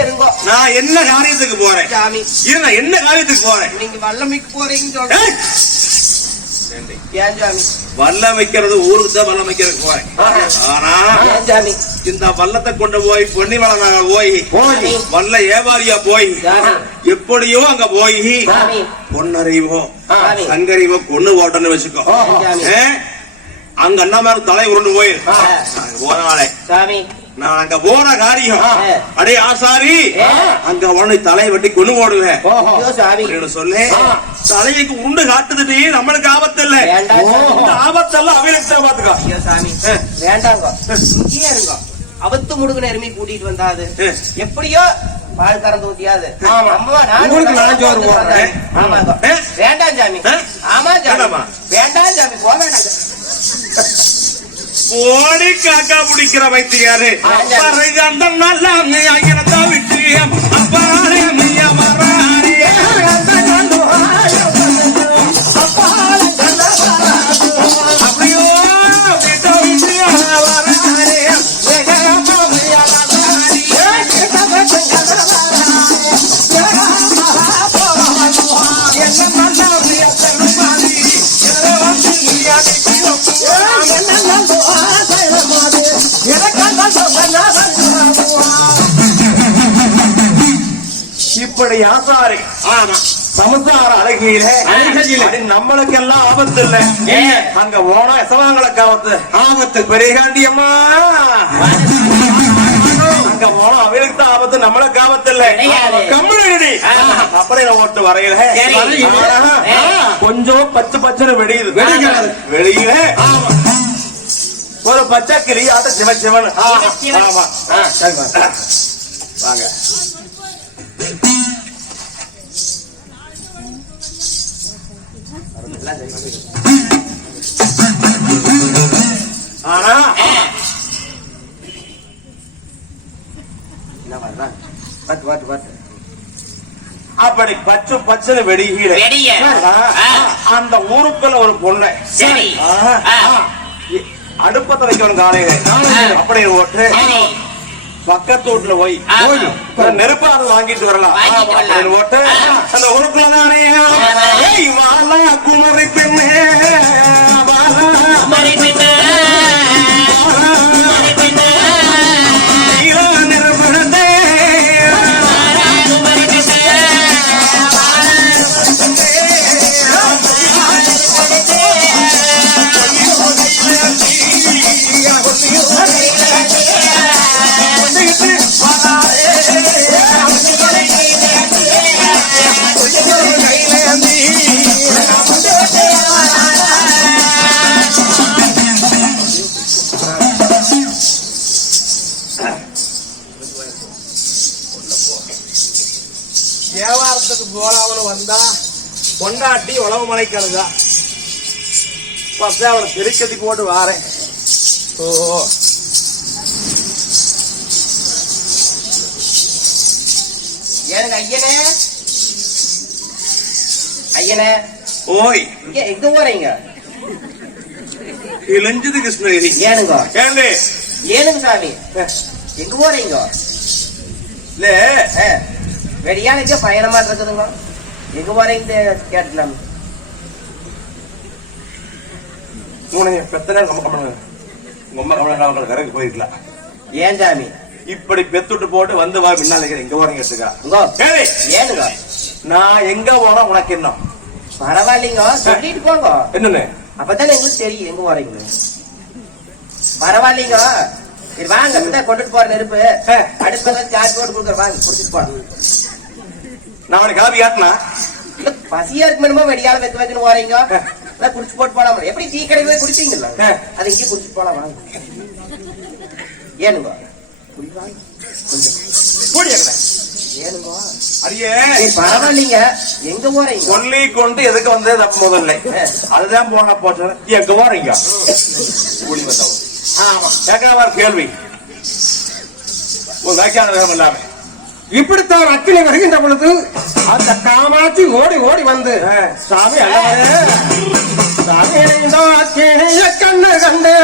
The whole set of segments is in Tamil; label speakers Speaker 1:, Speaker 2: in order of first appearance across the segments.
Speaker 1: இருங்கோ.
Speaker 2: நான் என்ன காரியத்துக்கு போறேன்?
Speaker 1: சாமி
Speaker 2: இரு நான் என்ன காரியத்துக்கு போறேன்?
Speaker 1: நீங்க வல்லமைக்கு போறீங்கன்னு சொல்றேன்.
Speaker 2: ஏய்! ஏண்டே,
Speaker 1: ஏன் சாமி
Speaker 2: வல்லம் வைக்கிறது ஊருக்கு தான் வல்லம் வைக்கிறதுக்கு போறேன் ஆனா இந்த வல்லத்தை கொண்டு போய் பொன்னிமலை போய் வல்ல ஏவாரியா போய் எப்படியோ அங்க போய்
Speaker 1: சாமி
Speaker 2: பொன்னறிவோ
Speaker 1: சாமி
Speaker 2: சங்கறிவோ கொண்டு ஓட்டன்னு வச்சுக்கோ? அங்க அண்ணா மேல தலை உருண்டு போயிரு
Speaker 1: ஆ.
Speaker 2: போனாலே.
Speaker 1: சாமி.
Speaker 2: நான் அங்க போற காரியம். அடே ஆசாரி. அங்க உனக்கு தலையை வெட்டி கொண்டு போடுவேன் சொல்லு. தலையைக்கு உண்டு காட்டுதுடி. நம்மளுக்கு ஆபத்து இல்ல ஆபத்தெல்லாம் அவனுக்கு தான் பாத்துக்கோ
Speaker 1: சாமி. வேண்டாங்க. இங்கேயே இருங்க. அவத்து முடுகுன எருமை கூட்டிட்டு வந்தாது. எப்படியோ பால் கறந்து ஊத்தியாது.
Speaker 3: ஆமா.
Speaker 1: நான் பார்த்து
Speaker 3: வருவோம்.
Speaker 1: வந்தேன். ஆமாங்க.
Speaker 2: ஆ.
Speaker 1: வேண்டாம் சாமி. ஆமா சாமி.
Speaker 2: ஓடி காக்கா பிடிக்கிற வைத்தியாரு. அந்த நல்ல ஆயிரத்தா விட்டு அப்பாலே
Speaker 3: ஆமா.
Speaker 2: சமுசார அழகியிலே. அது நம்மளுக்கெல்லாம் ஆபத்து இல்ல? அங்க போனா எசவாங்களுக்கு ஆபத்து.
Speaker 3: ஆபத்து.
Speaker 2: பெரியகாண்டி அம்மா. அங்க போனா அவளுக்கு தான் ஆபத்து நம்மளுக்கு ஆபத்து இல்ல. கம்முனடி அப்படியே ஓட்டு வரையில. கொஞ்சம் பச்சை பச்சைன்னு வெடியுது. வெளியில ஒரு பச்சை கிளி ஆட்ட சிவன்
Speaker 1: சிவன்.
Speaker 2: ஆமா. வாங்க. ஆனா
Speaker 1: என்ன வர்றான் பத்து பத்து பத்து
Speaker 2: அப்படி பச்சை பச்சை வெடிகீழ.
Speaker 1: வெடிய. ஆ.
Speaker 2: அந்த ஊருக்குள்ள ஒரு பொண்ணை.
Speaker 1: சரி.
Speaker 2: அடுப்பத்த வைக்கணும் காலையில. அப்படி ஓட்டு.
Speaker 1: சரி.
Speaker 2: பக்கத்து வீட்டுல போய். ஒரு நெருப்பாவது வாங்கிட்டு வரலாம். ஓட்டு. அந்த ஊருக்குள்ள தானே? ஏய் வாழா குமரி பெண்ணே.
Speaker 3: கொண்டாட்டி உழவு மலைக்கிறதா
Speaker 2: பத்து அவனை திருச்சதி போட்டு வாரேன்.
Speaker 3: ஓ.
Speaker 1: ஏனுங்க ஐயனே. ஐயனே.
Speaker 2: ஓய்.
Speaker 1: இங்க எங்க போறீங்க?
Speaker 2: இளஞ்சது கிருஷ்ணகிரி.
Speaker 1: ஏனுங்க?
Speaker 2: ஏண்டே
Speaker 1: ஏனுங்க சாமி? எங்க போறீங்க?
Speaker 2: இல்ல
Speaker 1: வெடியானுக்கு பயணமா இருக்குதுங்க. எங்க போறீங்க கேட்டலாம்
Speaker 2: உனக்கு பெத்தனை நம்ம கம்மன. அம்மா கம்மன கரைக்கு போயிருக்கலாம்
Speaker 1: ஏன் சாமி?
Speaker 2: இப்படி பெத்துட்டு போட்டு வந்து வா பின்னால எங்க போறீங்க கேளு
Speaker 1: ஏனுங்க.
Speaker 2: நான் எங்க போனா உனக்கு என்ன?
Speaker 1: பரவாயில்லைங்க. சொல்லிட்டு போங்க.
Speaker 2: என்னன்னு
Speaker 1: அப்பதானே எங்களுக்கு தெரியும் எங்க போறீங்க பரவாயில்லைங்க. சரி வாங்க கொண்டுட்டு போற நெருப்பு.
Speaker 2: ஆ.
Speaker 1: அடுப்பதை சார்ஜ் போட்டு கொடுக்குற வாங்க குடிச்சிட்டு போறோம்
Speaker 2: நான் அவனுக்கு காபி
Speaker 1: இல்ல, பசியா இருக்கு என்னமோ வெடியால வைக்க வைக்கணும் போறீங்க? அதான் குடிச்சு போட்டு போலாம் எப்படி டீ கடையில
Speaker 2: ஆ.
Speaker 1: அது இங்கே குடிச்சிட்டு போலாம் வாங்க. ஏனுங்க? பரவாயில்லைங்க. எங்க போறீங்க?
Speaker 2: சொல்லி கொண்டு எதுக்கு வந்தது தப்பு முதல்ல? அதுதான் போன போச்சு எங்க போறீங்க? கூடி வந்தவன்
Speaker 1: ஆமா
Speaker 2: கேட்கற கேள்வி. உன் வாக்கியான வேகம் இல்லாம.
Speaker 4: இப்படித்தான் அக்கினி வருகின்ற பொழுது அந்த காமாட்சி ஓடி ஓடி வந்து சாமி சாமி கண்ணு கண்டு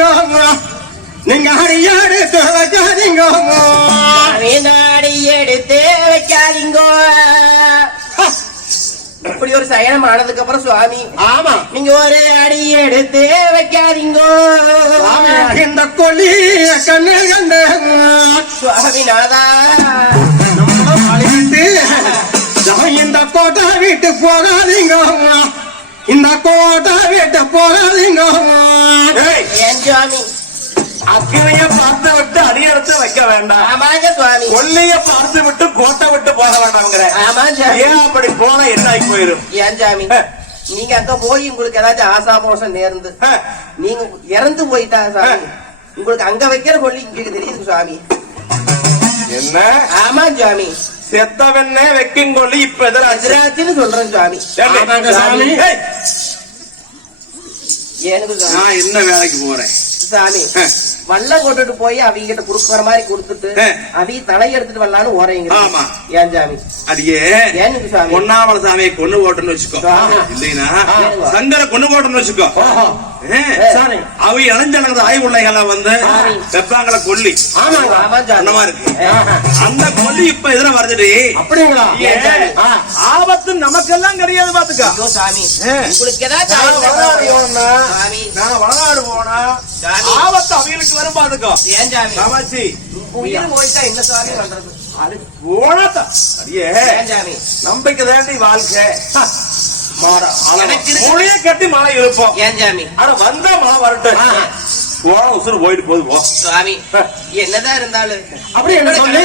Speaker 4: வைக்காதீங்க நீங்க அடி எடுத்து வைக்காதீங்க
Speaker 1: சாமி நாடி எடுத்து வைக்காதீங்கோ. இப்படி ஒரு சயனம் ஆனதுக்கு அப்புறம் சுவாமி
Speaker 4: ஆமா.
Speaker 1: நீங்க ஒரு அடி எடுத்து வைக்காதீங்கோ.
Speaker 4: இந்த கொல்லிய கண்ணு கண்டு.
Speaker 1: சுவாமி நாதா.
Speaker 4: இந்த கோட்டை விட்டு போகாதீங்க. இந்த கோட்டை விட்டு
Speaker 1: சுவாமி?
Speaker 2: அக்கினைய பார்த்து விட்டு அடியெடுத்து வைக்க வேண்டாம்.
Speaker 1: ஆமாங்க சுவாமி.
Speaker 2: கொல்லைய பார்த்து விட்டு கோட்டை விட்டு போக வேண்டாம்ங்கிற.
Speaker 1: ஆமா
Speaker 2: ஏன் அப்படி போனா என்ன ஆகி போயிரும்?
Speaker 1: ஏன் சாமி நீங்க அங்க போய் உங்களுக்கு ஏதாச்சும் ஆசா மோசம் நேர்ந்து நீங்க இறந்து போயிட்டா சாமி உங்களுக்கு அங்க வைக்கிற கொல்லி இங்க தெரியுது சுவாமி.
Speaker 2: என்ன?
Speaker 1: ஆமா சுவாமி.
Speaker 2: செத்தவன்னே வைக்கும் கொல்லி இப்ப எதிராச்சு
Speaker 1: எதிராச்சுன்னு சொல்றேன்
Speaker 4: சாமி.
Speaker 1: எனக்கு
Speaker 2: நான் என்ன வேலைக்கு போறேன்?
Speaker 1: சாமி வல்லம் கொண்டுட்டு போய் அவங்க கிட்ட குடுக்குற மாதிரி கொடுத்துட்டு. அவங்க தலை எடுத்துட்டு வரலான்னு ஓரைங்க
Speaker 2: ஆமா.
Speaker 1: ஏன் சாமி?
Speaker 2: அடியே
Speaker 1: ஏனுங்க சாமி?
Speaker 2: பொன்னாமல சாமியை கொண்டு போட்டோன்னு வச்சுக்கோ. இல்லைன்னா. சங்கரை கொண்டு போட்டோன்னு வச்சுக்கோ. அவ இளைஞனது ஆய்வுள்ளைகளை வந்து
Speaker 1: சாமி.
Speaker 2: வெப்பாங்கள கொல்லி.
Speaker 4: ஆமாங்க.
Speaker 2: இருக்கு. அந்த கொல்லி இப்ப எதிர வருதுடி?
Speaker 4: அப்படிங்களா.
Speaker 2: ஆபத்து நமக்கெல்லாம் கிடையாது பாத்துக்கா.
Speaker 1: சாமி. உங்களுக்கு ஏதாச்சும்
Speaker 2: நான் போனா
Speaker 1: சாமி.
Speaker 2: ஆபத்து அவங்களுக்கு வரும் பாத்துக்கோ.
Speaker 1: ஏன் சாமி? உயிர் போயிட்டா என்ன சாமி பண்றது?
Speaker 2: அது போனதா அடியே.
Speaker 1: ஏன் சாமி?
Speaker 2: நம்பிக்கை தாண்டி வாழ்க்கை. மொழியை கட்டி மழை இருப்போம்
Speaker 1: ஏன் சாமி
Speaker 2: ஆனா வந்தா மழை வரட்டும். போன உசுறு போயிட்டு போகுது போ.
Speaker 1: சுவாமி என்னதான் இருந்தாலும்.
Speaker 4: அப்படி என்ன சொல்லி?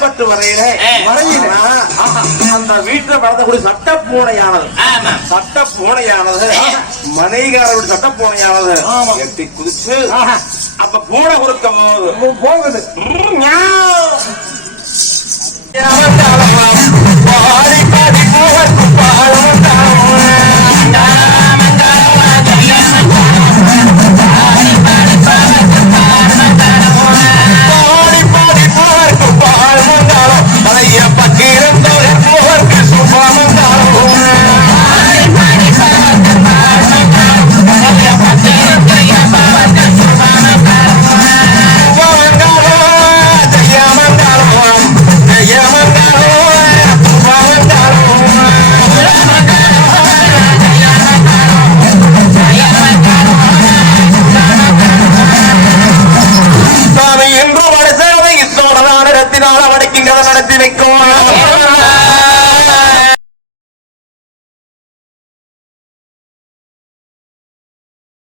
Speaker 2: வெளிப்பட்டு வரையில
Speaker 1: ஆ.
Speaker 2: வரையில அந்த வீட்டுல வளர்ந்தக்கூடிய சட்ட பூனையானது சட்ட பூனையானது மனைகாரோட சட்ட பூனையானது எட்டி குதிச்சு அப்ப பூனை குறுக்க போகுது.
Speaker 4: போகுது
Speaker 2: பாடி பாடி பூவர்க்கு பாடம்